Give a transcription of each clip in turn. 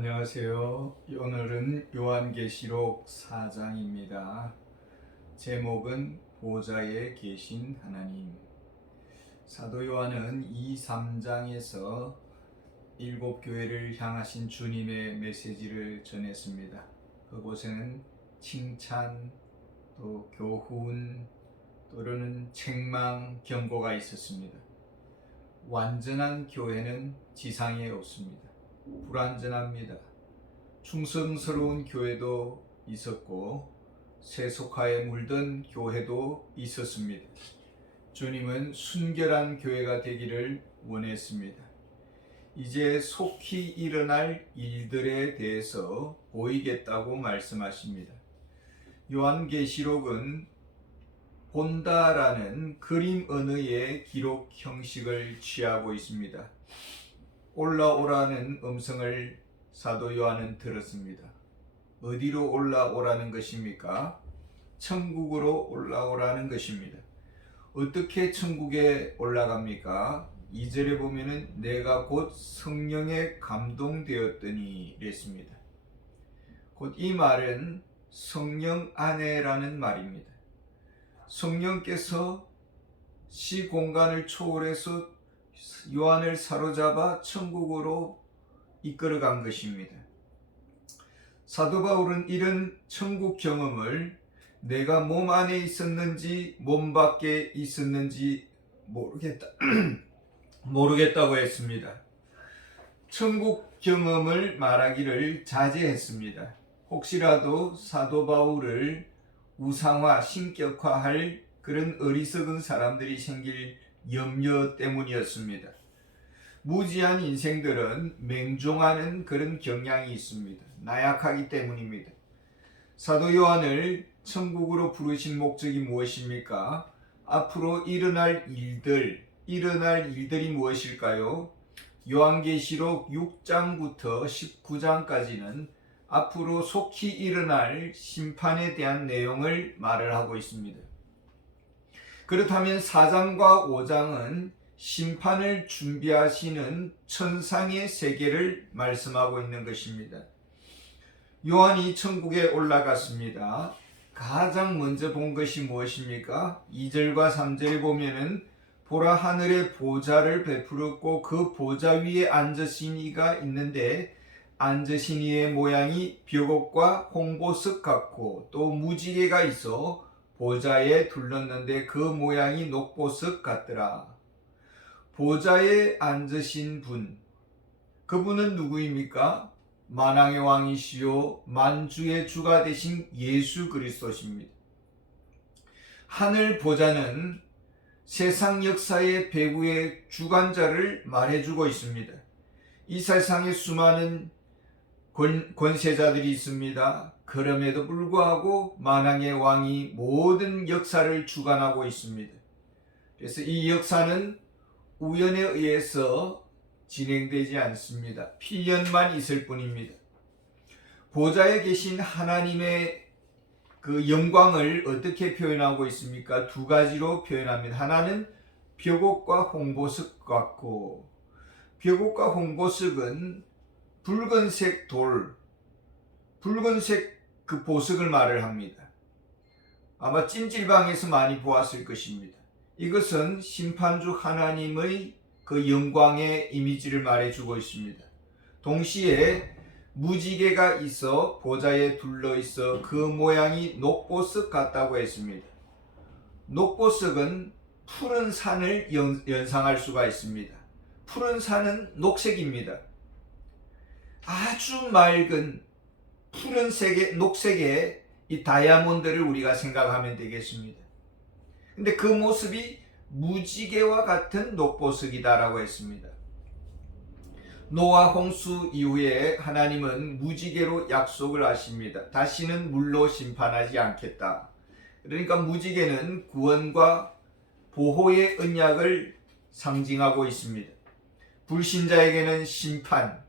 안녕하세요. 오늘은 요한계시록 4장입니다. 제목은 보좌에 계신 하나님. 사도 요한은 이 3장에서 7교회를 향하신 주님의 메시지를 전했습니다. 그곳에는 칭찬, 또 교훈, 또는 책망, 경고가 있었습니다. 완전한 교회는 지상에 없습니다. 불완전합니다. 충성스러운 교회도 있었고 세속화에 물든 교회도 있었습니다. 주님은 순결한 교회가 되기를 원했습니다. 이제 속히 일어날 일들에 대해서 보이겠다고 말씀하십니다. 요한계시록은 본다라는 그림 언어의 기록 형식을 취하고 있습니다. 올라오라는 음성을 사도 요한은 들었습니다. 어디로 올라오라는 것입니까? 천국으로 올라오라는 것입니다. 어떻게 천국에 올라갑니까? 2절에 보면은 내가 곧 성령에 감동되었더니 이랬습니다. 곧 이 말은 성령 안에라는 말입니다. 성령께서 시공간을 초월해서 요한을 사로잡아 천국으로 이끌어간 것입니다. 사도 바울은 이런 천국 경험을 내가 몸 안에 있었는지 몸 밖에 있었는지 모르겠다고 했습니다. 천국 경험을 말하기를 자제했습니다. 혹시라도 사도 바울을 우상화, 신격화할 그런 어리석은 사람들이 생길 염려 때문이었습니다. 무지한 인생들은 맹종하는 그런 경향이 있습니다. 나약하기 때문입니다. 사도 요한을 천국으로 부르신 목적이 무엇입니까? 앞으로 일어날 일들이 무엇일까요? 요한계시록 6장부터 19장까지는 앞으로 속히 일어날 심판에 대한 내용을 말을 하고 있습니다. 그렇다면 4장과 5장은 심판을 준비하시는 천상의 세계를 말씀하고 있는 것입니다. 요한이 천국에 올라갔습니다. 가장 먼저 본 것이 무엇입니까? 2절과 3절에 보면은 보라 하늘에 보좌를 베풀었고 그 보좌 위에 앉으신 이가 있는데 앉으신 이의 모양이 벽옥과 홍보석 같고 또 무지개가 있어 보좌에 둘렀는데 그 모양이 녹보석 같더라. 보좌에 앉으신 분, 그분은 누구입니까? 만왕의 왕이시요 만주의 주가 되신 예수 그리스도십니다. 하늘 보좌는 세상 역사의 배후의 주관자를 말해주고 있습니다. 이 세상에 수많은 권세자들이 있습니다. 그럼에도 불구하고 만왕의 왕이 모든 역사를 주관하고 있습니다. 그래서 이 역사는 우연에 의해서 진행되지 않습니다. 필연만 있을 뿐입니다. 보좌에 계신 하나님의 그 영광을 어떻게 표현하고 있습니까? 두 가지로 표현합니다. 하나는 벽옥과 홍보석 같고, 벽옥과 홍보석은 붉은색 붉은색 그 보석을 말을 합니다. 아마 찜질방에서 많이 보았을 것입니다. 이것은 심판주 하나님의 그 영광의 이미지를 말해주고 있습니다. 동시에 무지개가 있어 보좌에 둘러 있어 그 모양이 녹보석 같다고 했습니다. 녹보석은 푸른 산을 연상할 수가 있습니다. 푸른 산은 녹색입니다. 아주 맑은 푸른색의 녹색의 이 다이아몬드를 우리가 생각하면 되겠습니다. 근데 그 모습이 무지개와 같은 녹보석이다라고 했습니다. 노아 홍수 이후에 하나님은 무지개로 약속을 하십니다. 다시는 물로 심판하지 않겠다. 그러니까 무지개는 구원과 보호의 언약을 상징하고 있습니다. 불신자에게는 심판,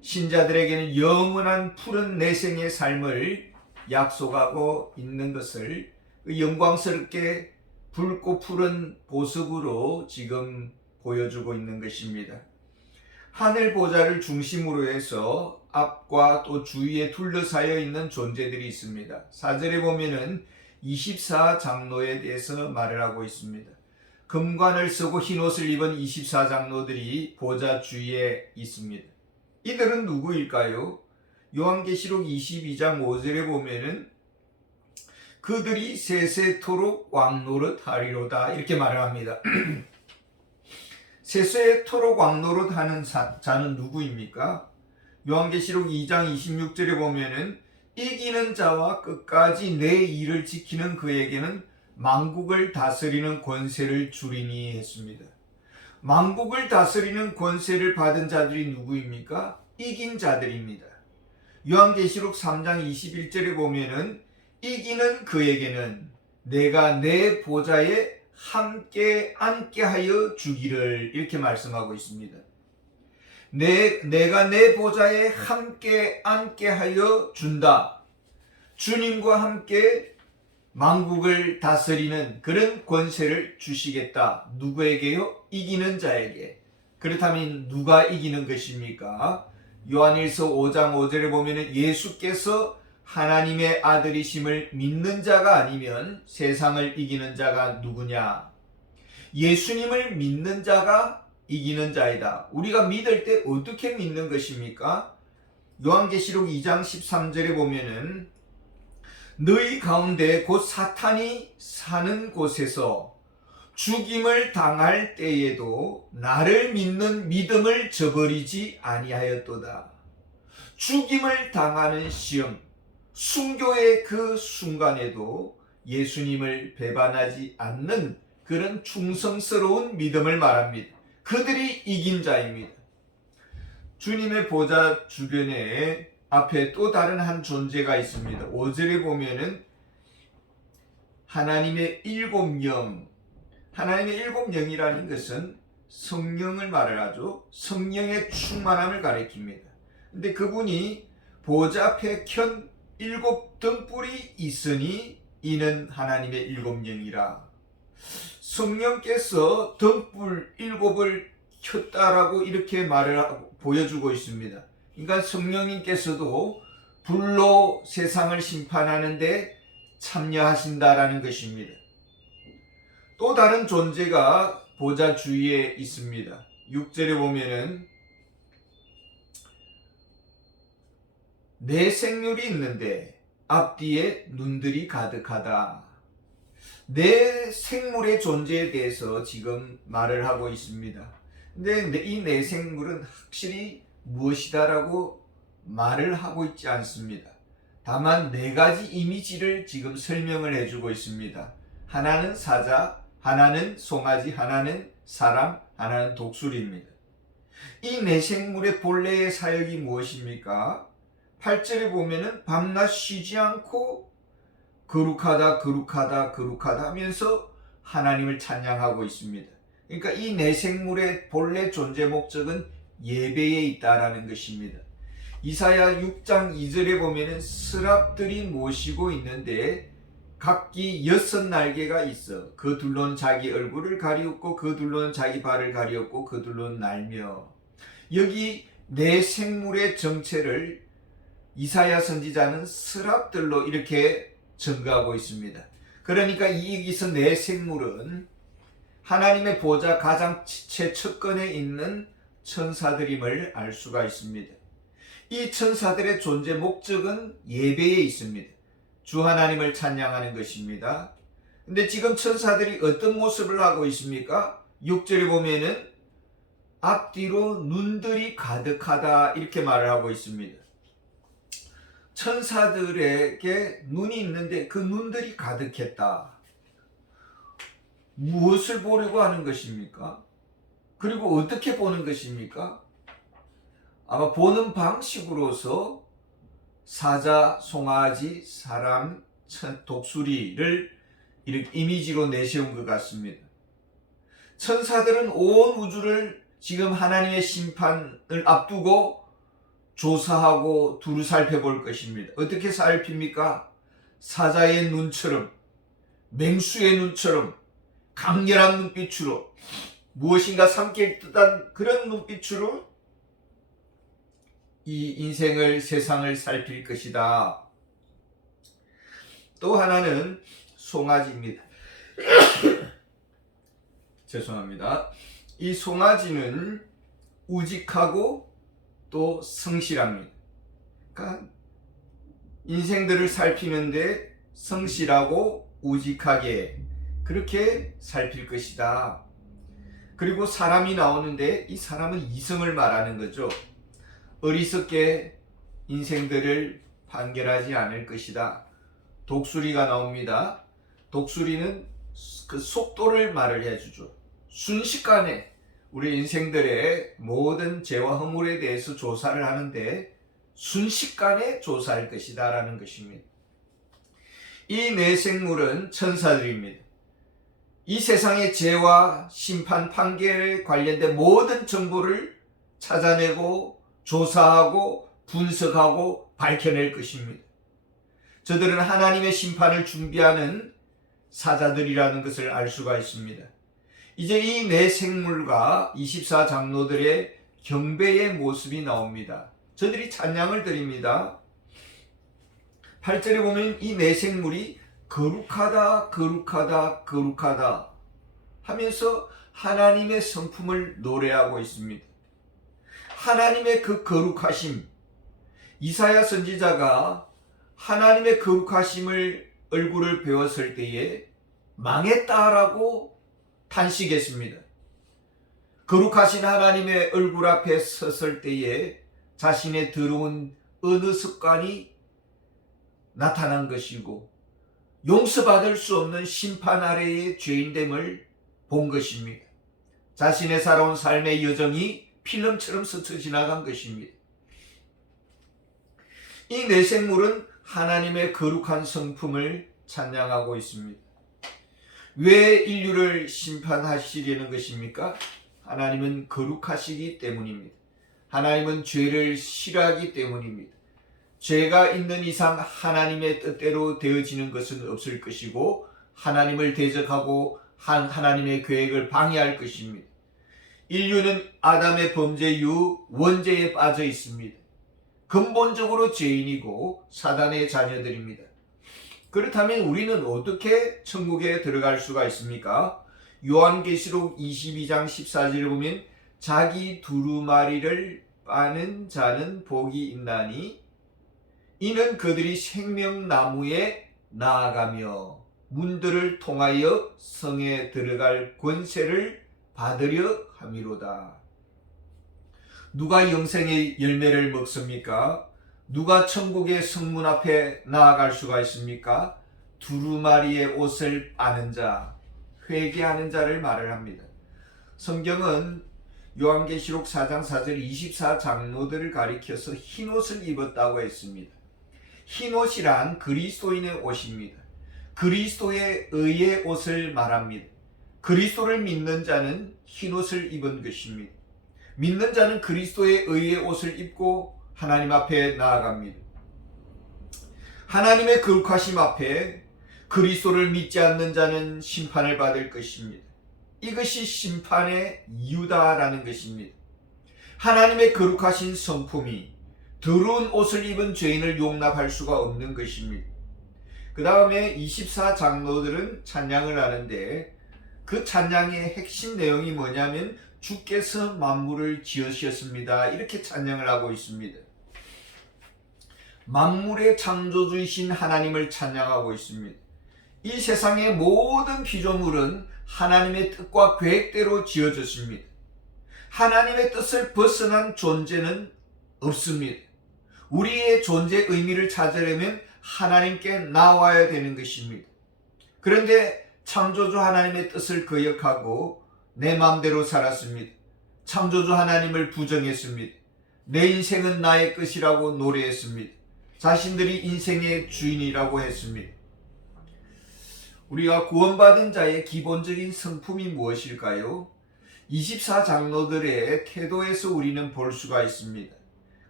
신자들에게는 영원한 푸른 내생의 삶을 약속하고 있는 것을 영광스럽게 붉고 푸른 보석으로 지금 보여주고 있는 것입니다. 하늘 보좌를 중심으로 해서 앞과 또 주위에 둘러싸여 있는 존재들이 있습니다. 4절에 보면은 24장로에 대해서 말을 하고 있습니다. 금관을 쓰고 흰옷을 입은 24장로들이 보좌 주위에 있습니다. 이들은 누구일까요? 요한계시록 22장 5절에 보면은 그들이 세세토록 왕노릇 하리로다 이렇게 말을 합니다. 세세토록 왕노릇 하는 자는 누구입니까? 요한계시록 2장 26절에 보면은 이기는 자와 끝까지 내 일을 지키는 그에게는 만국을 다스리는 권세를 주리니 했습니다. 만국을 다스리는 권세를 받은 자들이 누구입니까? 이긴 자들입니다. 요한계시록 3장 21절에 보면은 이기는 그에게는 내가 내 보좌에 함께 앉게 하여 주기를 이렇게 말씀하고 있습니다. 내가 내 보좌에 함께 앉게 하여 준다. 주님과 함께 만국을 다스리는 그런 권세를 주시겠다. 누구에게요? 이기는 자에게. 그렇다면 누가 이기는 것입니까? 요한일서 5장 5절에 보면 예수께서 하나님의 아들이심을 믿는 자가 아니면 세상을 이기는 자가 누구냐? 예수님을 믿는 자가 이기는 자이다. 우리가 믿을 때 어떻게 믿는 것입니까? 요한계시록 2장 13절에 보면은 너희 가운데 곧 사탄이 사는 곳에서 죽임을 당할 때에도 나를 믿는 믿음을 저버리지 아니하였도다. 죽임을 당하는 시험, 순교의 그 순간에도 예수님을 배반하지 않는 그런 충성스러운 믿음을 말합니다. 그들이 이긴 자입니다. 주님의 보좌 주변에 앞에 또 다른 한 존재가 있습니다. 5절에 보면은 하나님의 일곱 영, 하나님의 일곱 영이라는 것은 성령을 말을 하죠. 성령의 충만함을 가리킵니다. 근데 그분이 보좌 앞에 켠 일곱 등불이 있으니 이는 하나님의 일곱 영이라. 성령께서 등불 일곱을 켰다라고 이렇게 말을 하고 보여주고 있습니다. 그러니까 성령님께서도 불로 세상을 심판하는데 참여하신다라는 것입니다. 또 다른 존재가 보좌 주위에 있습니다. 6절에 보면은 내 생률이 있는데 앞뒤에 눈들이 가득하다. 내 생물의 존재에 대해서 지금 말을 하고 있습니다. 근데 이 내 생물은 확실히 무엇이다라고 말을 하고 있지 않습니다. 다만 네 가지 이미지를 지금 설명을 해주고 있습니다. 하나는 사자, 하나는 송아지, 하나는 사람, 하나는 독수리입니다. 이 네 생물의 본래의 사역이 무엇입니까? 8절에 보면은 밤낮 쉬지 않고 거룩하다 거룩하다 거룩하다 하면서 하나님을 찬양하고 있습니다. 그러니까 이 네 생물의 본래 존재 목적은 예배에 있다라는 것입니다. 이사야 6장 2절에 보면은 스랍들이 모시고 있는데 각기 6날개가 있어 그 둘로는 자기 얼굴을 가리웠고 그 둘로는 자기 발을 가리웠고 그 둘로는 날며. 여기 네 생물의 정체를 이사야 선지자는 스랍들로 이렇게 증거하고 있습니다. 그러니까 여기서 네 생물은 하나님의 보좌 가장 최측근에 있는 천사들임을 알 수가 있습니다. 이 천사들의 존재 목적은 예배에 있습니다. 주 하나님을 찬양하는 것입니다. 근데 지금 천사들이 어떤 모습을 하고 있습니까? 6절에 보면은 앞뒤로 눈들이 가득하다 이렇게 말을 하고 있습니다. 천사들에게 눈이 있는데 그 눈들이 가득했다. 무엇을 보려고 하는 것입니까? 그리고 어떻게 보는 것입니까? 아마 보는 방식으로서 사자, 송아지, 사람, 독수리를 이렇게 이미지로 내세운 것 같습니다. 천사들은 온 우주를 지금 하나님의 심판을 앞두고 조사하고 두루 살펴볼 것입니다. 어떻게 살핍니까? 사자의 눈처럼, 맹수의 눈처럼 강렬한 눈빛으로 무엇인가 삼킬 듯한 그런 눈빛으로 이 인생을 세상을 살필 것이다. 또 하나는 송아지입니다. 죄송합니다. 이 송아지는 우직하고 또 성실합니다. 그러니까 인생들을 살피는데 성실하고 우직하게 그렇게 살필 것이다. 그리고 사람이 나오는데 이 사람은 이성을 말하는 거죠. 어리석게 인생들을 판결하지 않을 것이다. 독수리가 나옵니다. 독수리는 그 속도를 말을 해주죠. 순식간에 우리 인생들의 모든 죄와 허물에 대해서 조사를 하는데 순식간에 조사할 것이다 라는 것입니다. 이 네 생물은 천사들입니다. 이 세상의 죄와 심판, 판결에 관련된 모든 정보를 찾아내고 조사하고 분석하고 밝혀낼 것입니다. 저들은 하나님의 심판을 준비하는 사자들이라는 것을 알 수가 있습니다. 이제 이 네 생물과 24장로들의 경배의 모습이 나옵니다. 저들이 찬양을 드립니다. 8절에 보면 이 네 생물이 거룩하다 거룩하다 거룩하다 하면서 하나님의 성품을 노래하고 있습니다. 하나님의 그 거룩하심, 이사야 선지자가 하나님의 거룩하심을 얼굴을 배웠을 때에 망했다라고 탄식했습니다. 거룩하신 하나님의 얼굴 앞에 섰을 때에 자신의 더러운 어느 습관이 나타난 것이고 용서받을 수 없는 심판 아래의 죄인됨을 본 것입니다. 자신의 살아온 삶의 여정이 필름처럼 스쳐 지나간 것입니다. 이 네 생물은 하나님의 거룩한 성품을 찬양하고 있습니다. 왜 인류를 심판하시려는 것입니까? 하나님은 거룩하시기 때문입니다. 하나님은 죄를 싫어하기 때문입니다. 죄가 있는 이상 하나님의 뜻대로 되어지는 것은 없을 것이고 하나님을 대적하고 하나님의 계획을 방해할 것입니다. 인류는 아담의 범죄 이후 원죄에 빠져 있습니다. 근본적으로 죄인이고 사단의 자녀들입니다. 그렇다면 우리는 어떻게 천국에 들어갈 수가 있습니까? 요한계시록 22장 14절을 보면 자기 두루마리를 빠는 자는 복이 있나니 이는 그들이 생명나무에 나아가며 문들을 통하여 성에 들어갈 권세를 받으려 함이로다. 누가 영생의 열매를 먹습니까? 누가 천국의 성문 앞에 나아갈 수가 있습니까? 두루마리의 옷을 빠는 자, 회개하는 자를 말을 합니다. 성경은 요한계시록 4장 4절 24장로들을 가리켜서 흰옷을 입었다고 했습니다. 흰옷이란 그리스도인의 옷입니다. 그리스도의 의의 옷을 말합니다. 그리스도를 믿는 자는 흰옷을 입은 것입니다. 믿는 자는 그리스도의 의의 옷을 입고 하나님 앞에 나아갑니다. 하나님의 거룩하심 앞에 그리스도를 믿지 않는 자는 심판을 받을 것입니다. 이것이 심판의 이유다라는 것입니다. 하나님의 거룩하신 성품이 더러운 옷을 입은 죄인을 용납할 수가 없는 것입니다. 그 다음에 24장로들은 찬양을 하는데 그 찬양의 핵심 내용이 뭐냐면 주께서 만물을 지으셨습니다. 이렇게 찬양을 하고 있습니다. 만물의 창조주이신 하나님을 찬양하고 있습니다. 이 세상의 모든 피조물은 하나님의 뜻과 계획대로 지어졌습니다. 하나님의 뜻을 벗어난 존재는 없습니다. 우리의 존재 의미를 찾으려면 하나님께 나와야 되는 것입니다. 그런데 창조주 하나님의 뜻을 거역하고 내 마음대로 살았습니다. 창조주 하나님을 부정했습니다. 내 인생은 나의 것이라고 노래했습니다. 자신들이 인생의 주인이라고 했습니다. 우리가 구원받은 자의 기본적인 성품이 무엇일까요? 24장로들의 태도에서 우리는 볼 수가 있습니다.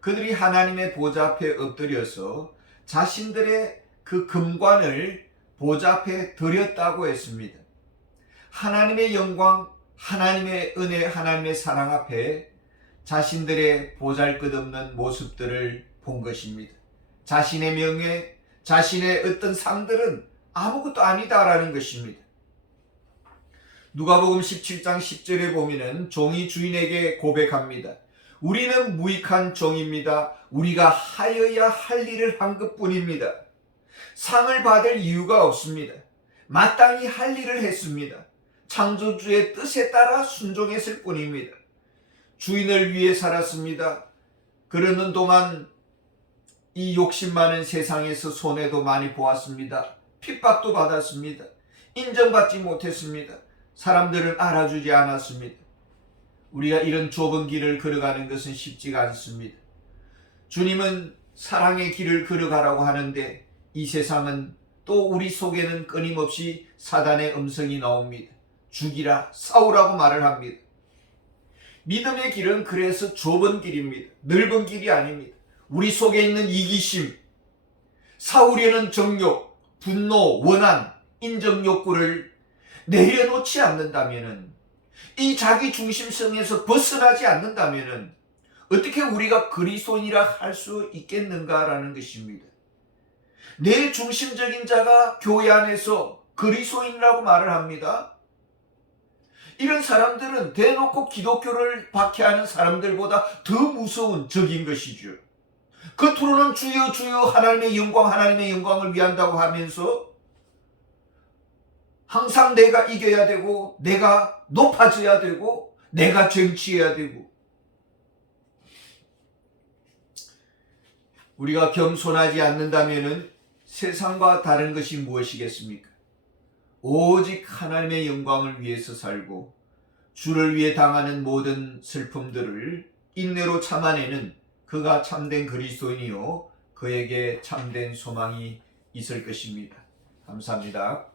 그들이 하나님의 보좌 앞에 엎드려서 자신들의 그 금관을 보좌 앞에 드렸다고 했습니다. 하나님의 영광, 하나님의 은혜, 하나님의 사랑 앞에 자신들의 보잘것없는 모습들을 본 것입니다. 자신의 명예, 자신의 어떤 상들은 아무것도 아니다라는 것입니다. 누가복음 17장 10절에 보면은 종이 주인에게 고백합니다. 우리는 무익한 종입니다. 우리가 하여야 할 일을 한 것뿐입니다. 상을 받을 이유가 없습니다. 마땅히 할 일을 했습니다. 창조주의 뜻에 따라 순종했을 뿐입니다. 주인을 위해 살았습니다. 그러는 동안 이 욕심 많은 세상에서 손해도 많이 보았습니다. 핍박도 받았습니다. 인정받지 못했습니다. 사람들은 알아주지 않았습니다. 우리가 이런 좁은 길을 걸어가는 것은 쉽지가 않습니다. 주님은 사랑의 길을 걸어가라고 하는데 이 세상은 또 우리 속에는 끊임없이 사단의 음성이 나옵니다. 죽이라, 싸우라고 말을 합니다. 믿음의 길은 그래서 좁은 길입니다. 넓은 길이 아닙니다. 우리 속에 있는 이기심, 싸우려는 정욕, 분노, 원한, 인정 욕구를 내려놓지 않는다면은, 이 자기 중심성에서 벗어나지 않는다면은 어떻게 우리가 그리스도인이라 할 수 있겠는가라는 것입니다. 내 중심적인 자가 교회 안에서 그리스도인이라고 말을 합니다. 이런 사람들은 대놓고 기독교를 박해하는 사람들보다 더 무서운 적인 것이죠. 겉으로는 주여 주여 하나님의 영광을 위한다고 하면서 항상 내가 이겨야 되고, 내가 높아져야 되고, 내가 정치해야 되고. 우리가 겸손하지 않는다면 세상과 다른 것이 무엇이겠습니까? 오직 하나님의 영광을 위해서 살고 주를 위해 당하는 모든 슬픔들을 인내로 참아내는 그가 참된 그리스도인이요 그에게 참된 소망이 있을 것입니다. 감사합니다.